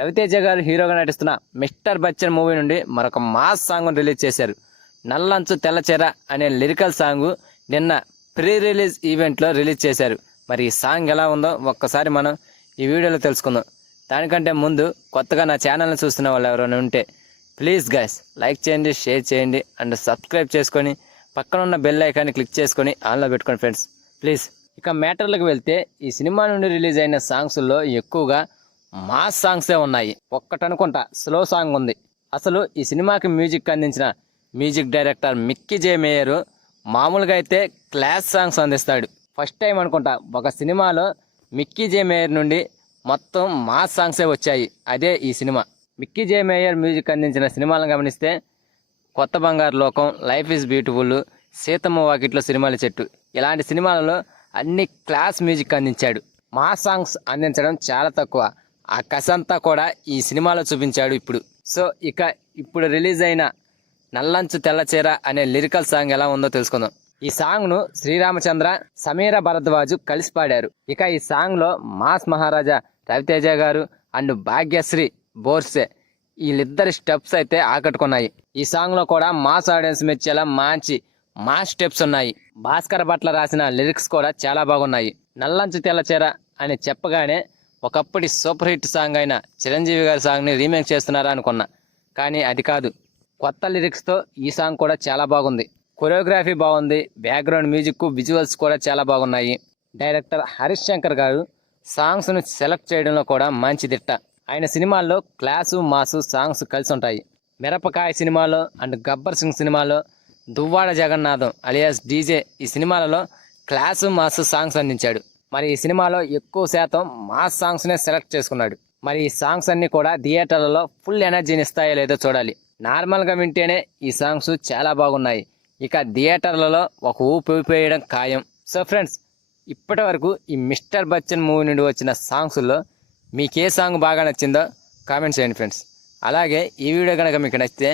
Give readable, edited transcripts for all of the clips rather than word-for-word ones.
రవితేజ గారు హీరోగా నటిస్తున్న మిస్టర్ బచ్చన్ మూవీ నుండి మరొక మాస్ సాంగ్ రిలీజ్ చేశారు. నల్లంచు తెల్లచెర అనే లిరికల్ సాంగ్ నిన్న ప్రీ రిలీజ్ ఈవెంట్లో రిలీజ్ చేశారు. మరి ఈ సాంగ్ ఎలా ఉందో ఒక్కసారి మనం ఈ వీడియోలో తెలుసుకుందాం. దానికంటే ముందు కొత్తగా నా ఛానల్ని చూస్తున్న వాళ్ళు ఎవరైనా ఉంటే ప్లీజ్ గైస్ లైక్ చేయండి, షేర్ చేయండి అండ్ సబ్స్క్రైబ్ చేసుకొని పక్కన ఉన్న బెల్ ఐకాన్ని క్లిక్ చేసుకొని ఆన్లో పెట్టుకోండి ఫ్రెండ్స్ ప్లీజ్. ఇక మ్యాటర్లకు వెళ్తే ఈ సినిమా నుండి రిలీజ్ అయిన సాంగ్స్లో ఎక్కువగా మాస్ సాంగ్సే ఉన్నాయి. ఒక్కటనుకుంటా స్లో సాంగ్ ఉంది. అసలు ఈ సినిమాకి మ్యూజిక్ అందించిన మ్యూజిక్ డైరెక్టర్ మిక్కీ జే మేయర్ మామూలుగా అయితే క్లాస్ సాంగ్స్ అందిస్తాడు. ఫస్ట్ టైం అనుకుంటా ఒక సినిమాలో మిక్కీ జే మేయర్ నుండి మొత్తం మాస్ సాంగ్సే వచ్చాయి. అదే ఈ సినిమా. మిక్కీ జే మేయర్ మ్యూజిక్ అందించిన సినిమాలను గమనిస్తే కొత్త బంగారు లోకం, లైఫ్ ఈజ్ బ్యూటిఫుల్, సీతమ్మ వాకిట్లో సినిమాల చెట్టు ఇలాంటి సినిమాలలో అన్ని క్లాస్ మ్యూజిక్ అందించాడు. మాస్ సాంగ్స్ అందించడం చాలా తక్కువ. ఆ కసంతా కూడా ఈ సినిమాలో చూపించాడు ఇప్పుడు. సో ఇక ఇప్పుడు రిలీజ్ అయిన నల్లంచు తెల్లచీర అనే లిరికల్ సాంగ్ ఎలా ఉందో తెలుసుకుందాం. ఈ సాంగ్ను శ్రీరామచంద్ర, సమీర భరద్వాజు కలిసి పాడారు. ఇక ఈ సాంగ్లో మాస్ మహారాజా రవితేజ గారు అండ్ భాగ్యశ్రీ బోర్సే వీళ్ళిద్దరి స్టెప్స్ అయితే ఆకట్టుకున్నాయి. ఈ సాంగ్లో కూడా మాస్ ఆడియన్స్ మెచ్చేలా మంచి మాస్ స్టెప్స్ ఉన్నాయి. భాస్కర్ భట్ల రాసిన లిరిక్స్ కూడా చాలా బాగున్నాయి. నల్లంచు తెల్లచీర అని చెప్పగానే ఒకప్పటి సూపర్ హిట్ సాంగ్ అయిన చిరంజీవి గారి సాంగ్ని రీమేక్ చేస్తున్నారా అనుకున్నా, కానీ అది కాదు. కొత్త లిరిక్స్తో ఈ సాంగ్ కూడా చాలా బాగుంది. కొరియోగ్రఫీ బాగుంది. బ్యాక్గ్రౌండ్ మ్యూజిక్, విజువల్స్ కూడా చాలా బాగున్నాయి. డైరెక్టర్ హరీష్ శంకర్ గారు సాంగ్స్ను సెలెక్ట్ చేయడంలో కూడా మంచి దిట్ట. ఆయన సినిమాల్లో క్లాసు మాసు సాంగ్స్ కలిసి ఉంటాయి. మిరపకాయ సినిమాలో అండ్ గబ్బర్ సింగ్ సినిమాలో, దువ్వాడ జగన్నాథం అలియాస్ డీజే ఈ సినిమాలలో క్లాసు మాసు సాంగ్స్ అందించాడు. మరి ఈ సినిమాలో ఎక్కువ శాతం మాస్ సాంగ్స్నే సెలెక్ట్ చేసుకున్నాడు. మరి ఈ సాంగ్స్ అన్నీ కూడా థియేటర్లలో ఫుల్ ఎనర్జీని ఇస్తాయో లేదో చూడాలి. నార్మల్గా వింటేనే ఈ సాంగ్స్ చాలా బాగున్నాయి. ఇక థియేటర్లలో ఒక ఊపివేయడం ఖాయం. సో ఫ్రెండ్స్, ఇప్పటి వరకు ఈ మిస్టర్ బచ్చన్ మూవీ నుండి వచ్చిన సాంగ్స్లో మీకు ఏ సాంగ్ బాగా నచ్చిందో కామెంట్ చేయండి ఫ్రెండ్స్. అలాగే ఈ వీడియో కనుక మీకు నచ్చితే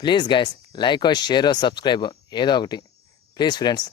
please guys like, share, subscribe ఏదో ఒకటి ప్లీజ్ ఫ్రెండ్స్.